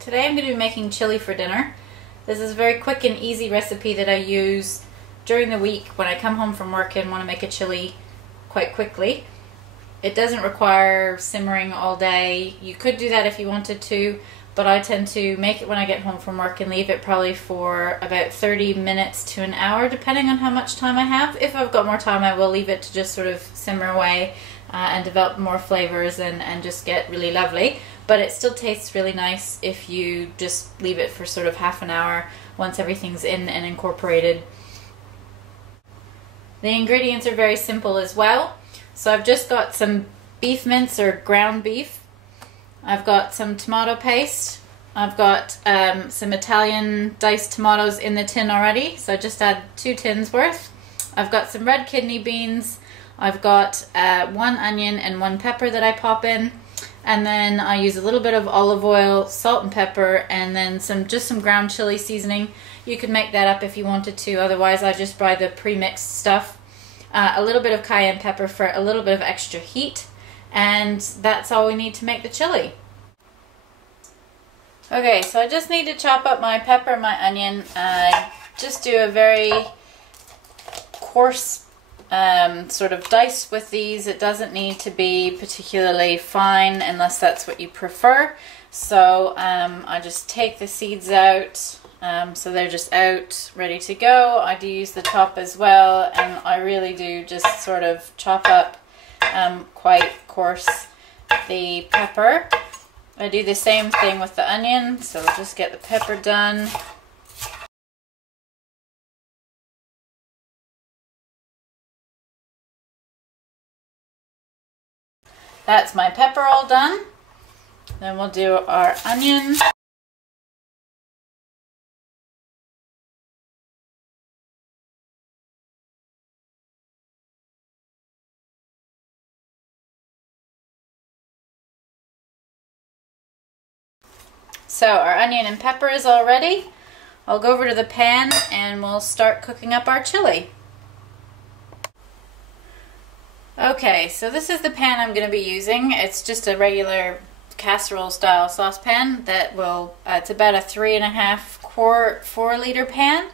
Today I'm going to be making chili for dinner. This is a very quick and easy recipe that I use during the week when I come home from work and want to make a chili quite quickly. It doesn't require simmering all day. You could do that if you wanted to, but I tend to make it when I get home from work and leave it probably for about 30 minutes to an hour, depending on how much time I have. If I've got more time, I will leave it to just sort of simmer away and develop more flavors and just get really lovely. But it still tastes really nice if you just leave it for sort of half an hour once everything's in and incorporated. The ingredients are very simple as well. So I've just got some beef mince or ground beef. I've got some tomato paste. I've got some Italian diced tomatoes in the tin already, so I just add 2 tins worth. I've got some red kidney beans. I've got 1 onion and 1 pepper that I pop in, and then I use a little bit of olive oil, salt and pepper, and then just some ground chili seasoning. You could make that up if you wanted to, otherwise I just buy the pre-mixed stuff. A little bit of cayenne pepper for a little bit of extra heat, and that's all we need to make the chili. Okay, so I just need to chop up my pepper and my onion. Just do a very coarse sort of dice with these. It doesn't need to be particularly fine unless that's what you prefer. So I just take the seeds out, so they're just out, ready to go. I do use the top as well, and I really do just sort of chop up quite coarse the pepper. I do the same thing with the onion, so just get the pepper done. That's my pepper all done. Then we'll do our onion. So our onion and pepper is all ready. I'll go over to the pan and we'll start cooking up our chili. Okay, so this is the pan I'm going to be using. It's just a regular casserole style saucepan that will, it's about a 3.5 quart 4-liter pan.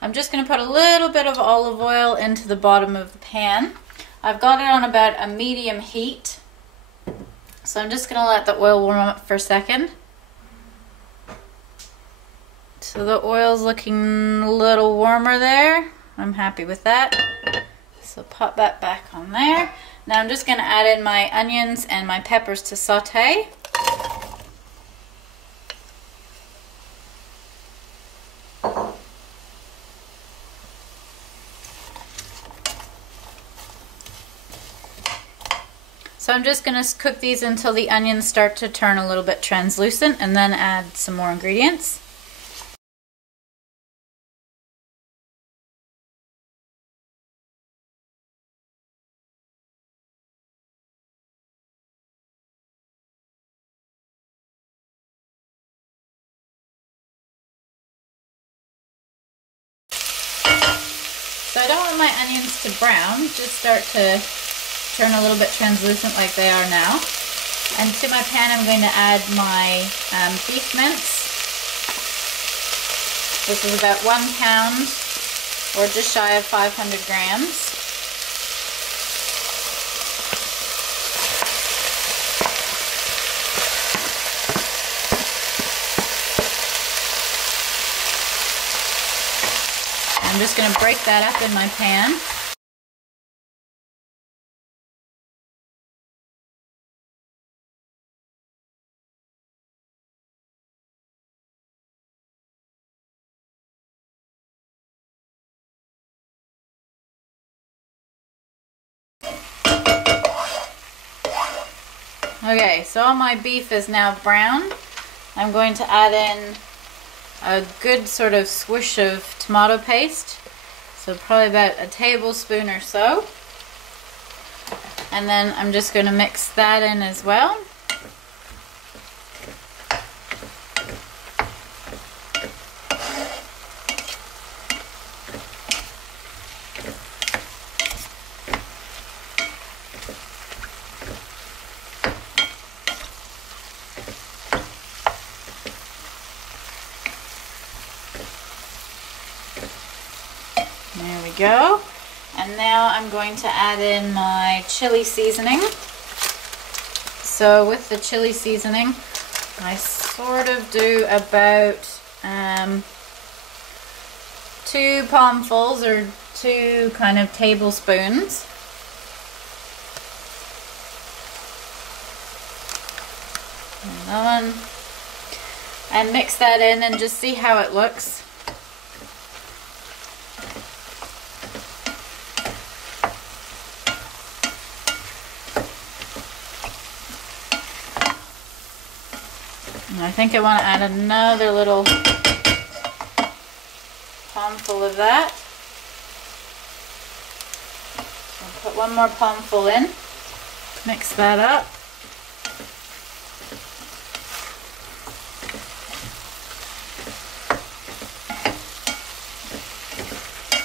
I'm just going to put a little bit of olive oil into the bottom of the pan. I've got it on about a medium heat. So I'm just going to let the oil warm up for a second. So the oil's looking a little warmer there. I'm happy with that. So pop that back on there. Now I'm just going to add in my onions and my peppers to saute. So I'm just going to cook these until the onions start to turn a little bit translucent, and then add some more ingredients. So I don't want my onions to brown, just start to turn a little bit translucent like they are now. And to my pan I'm going to add my beef mince. This is about 1 pound, or just shy of 500 grams. I'm just going to break that up in my pan. Okay, so all my beef is now brown. I'm going to add in a good sort of swish of tomato paste, so probably about a tablespoon or so, and then I'm just going to mix that in as well. we go. And now I'm going to add in my chili seasoning. So with the chili seasoning, I sort of do about 2 palmfuls or 2 kind of tablespoons. Another one. And mix that in and just see how it looks. And I think I want to add another little palmful of that. So I'll put 1 more palmful in. Mix that up.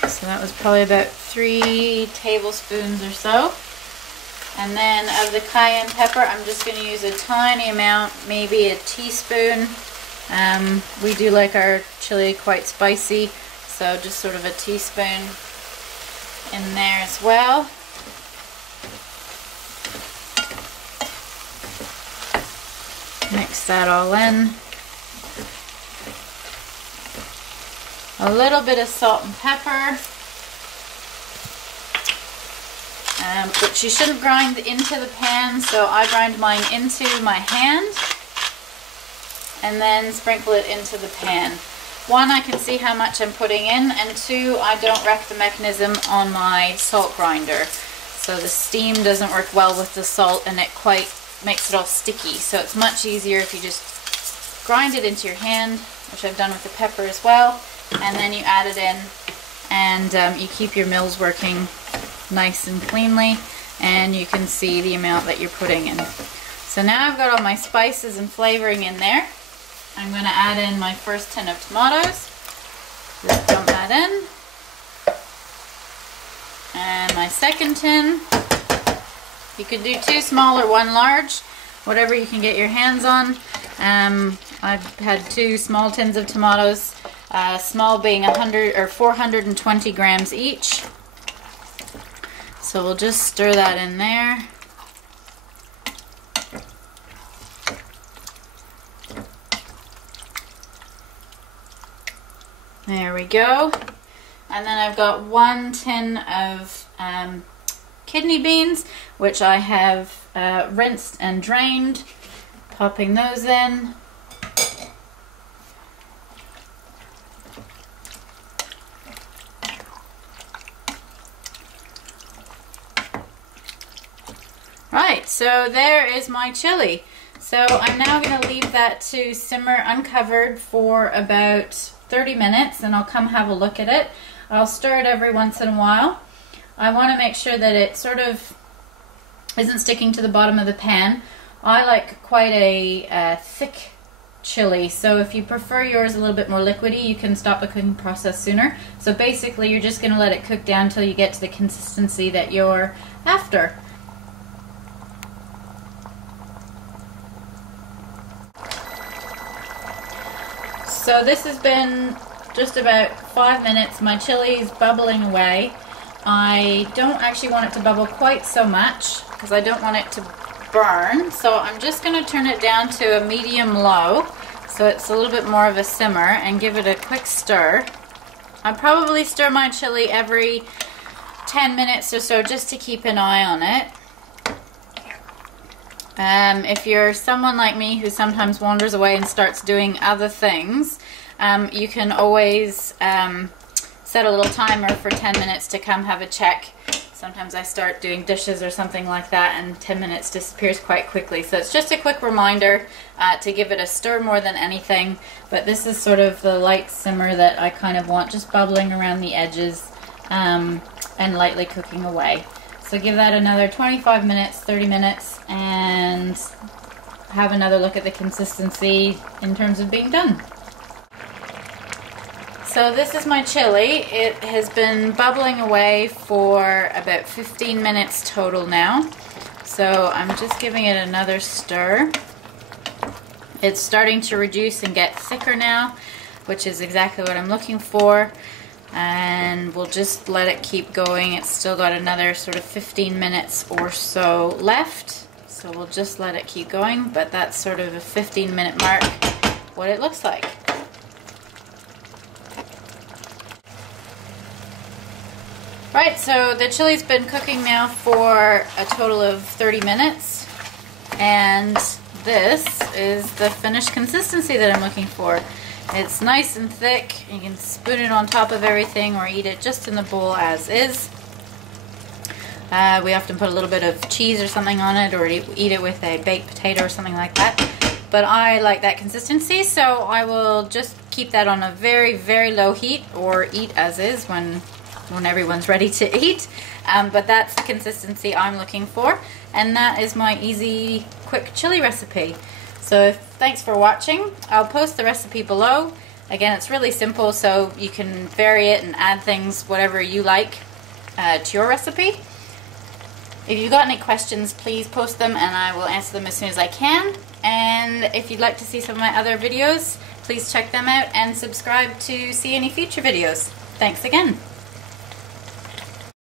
So that was probably about 3 tablespoons or so. And then of the cayenne pepper, I'm just going to use a tiny amount, maybe a teaspoon. We do like our chili quite spicy, so just sort of a teaspoon in there as well. Mix that all in. A little bit of salt and pepper. But you shouldn't grind into the pan, so I grind mine into my hand and then sprinkle it into the pan. 1, I can see how much I'm putting in, and 2, I don't wreck the mechanism on my salt grinder. So the steam doesn't work well with the salt and it quite makes it all sticky. So it's much easier if you just grind it into your hand, which I've done with the pepper as well, and then you add it in, and you keep your mills working nice and cleanly, and you can see the amount that you're putting in. So now I've got all my spices and flavoring in there. I'm going to add in my first tin of tomatoes. Just dump that in. And my second tin. You could do 2 small or 1 large, whatever you can get your hands on. I've had 2 small tins of tomatoes, small being 100 or 420 grams each. So we'll just stir that in there. There we go. And then I've got 1 tin of kidney beans, which I have rinsed and drained. Popping those in. Right, so there is my chili. So I'm now going to leave that to simmer uncovered for about 30 minutes, and I'll come have a look at it. I'll stir it every once in a while. I want to make sure that it sort of isn't sticking to the bottom of the pan. I like quite a thick chili, so if you prefer yours a little bit more liquidy, you can stop the cooking process sooner. So basically you're just going to let it cook down until you get to the consistency that you're after. So this has been just about 5 minutes. My chili is bubbling away. I don't actually want it to bubble quite so much because I don't want it to burn. So I'm just going to turn it down to a medium-low so it's a little bit more of a simmer, and give it a quick stir. I probably stir my chili every 10 minutes or so just to keep an eye on it. If you're someone like me who sometimes wanders away and starts doing other things, you can always set a little timer for 10 minutes to come have a check. Sometimes I start doing dishes or something like that and 10 minutes disappears quite quickly. So it's just a quick reminder to give it a stir more than anything. But this is sort of the light simmer that I kind of want, just bubbling around the edges and lightly cooking away. So give that another 25 minutes, 30 minutes, and have another look at the consistency in terms of being done. So this is my chili. It has been bubbling away for about 15 minutes total now. So I'm just giving it another stir. It's starting to reduce and get thicker now, which is exactly what I'm looking for. and we'll just let it keep going. It's still got another sort of 15 minutes or so left, so we'll just let it keep going, but that's sort of a 15-minute mark what it looks like. Right, so the chili's been cooking now for a total of 30 minutes, and this is the finished consistency that I'm looking for. It's nice and thick. You can spoon it on top of everything or eat it just in the bowl as is. We often put a little bit of cheese or something on it, or eat it with a baked potato or something like that. But I like that consistency, so I will just keep that on a very, very low heat, or eat as is when everyone's ready to eat. But that's the consistency I'm looking for, and that is my easy, quick chili recipe. So thanks for watching. I'll post the recipe below. Again, it's really simple, so you can vary it and add things, whatever you like, to your recipe. If you've got any questions, please post them and I will answer them as soon as I can. And if you'd like to see some of my other videos, please check them out and subscribe to see any future videos. Thanks again.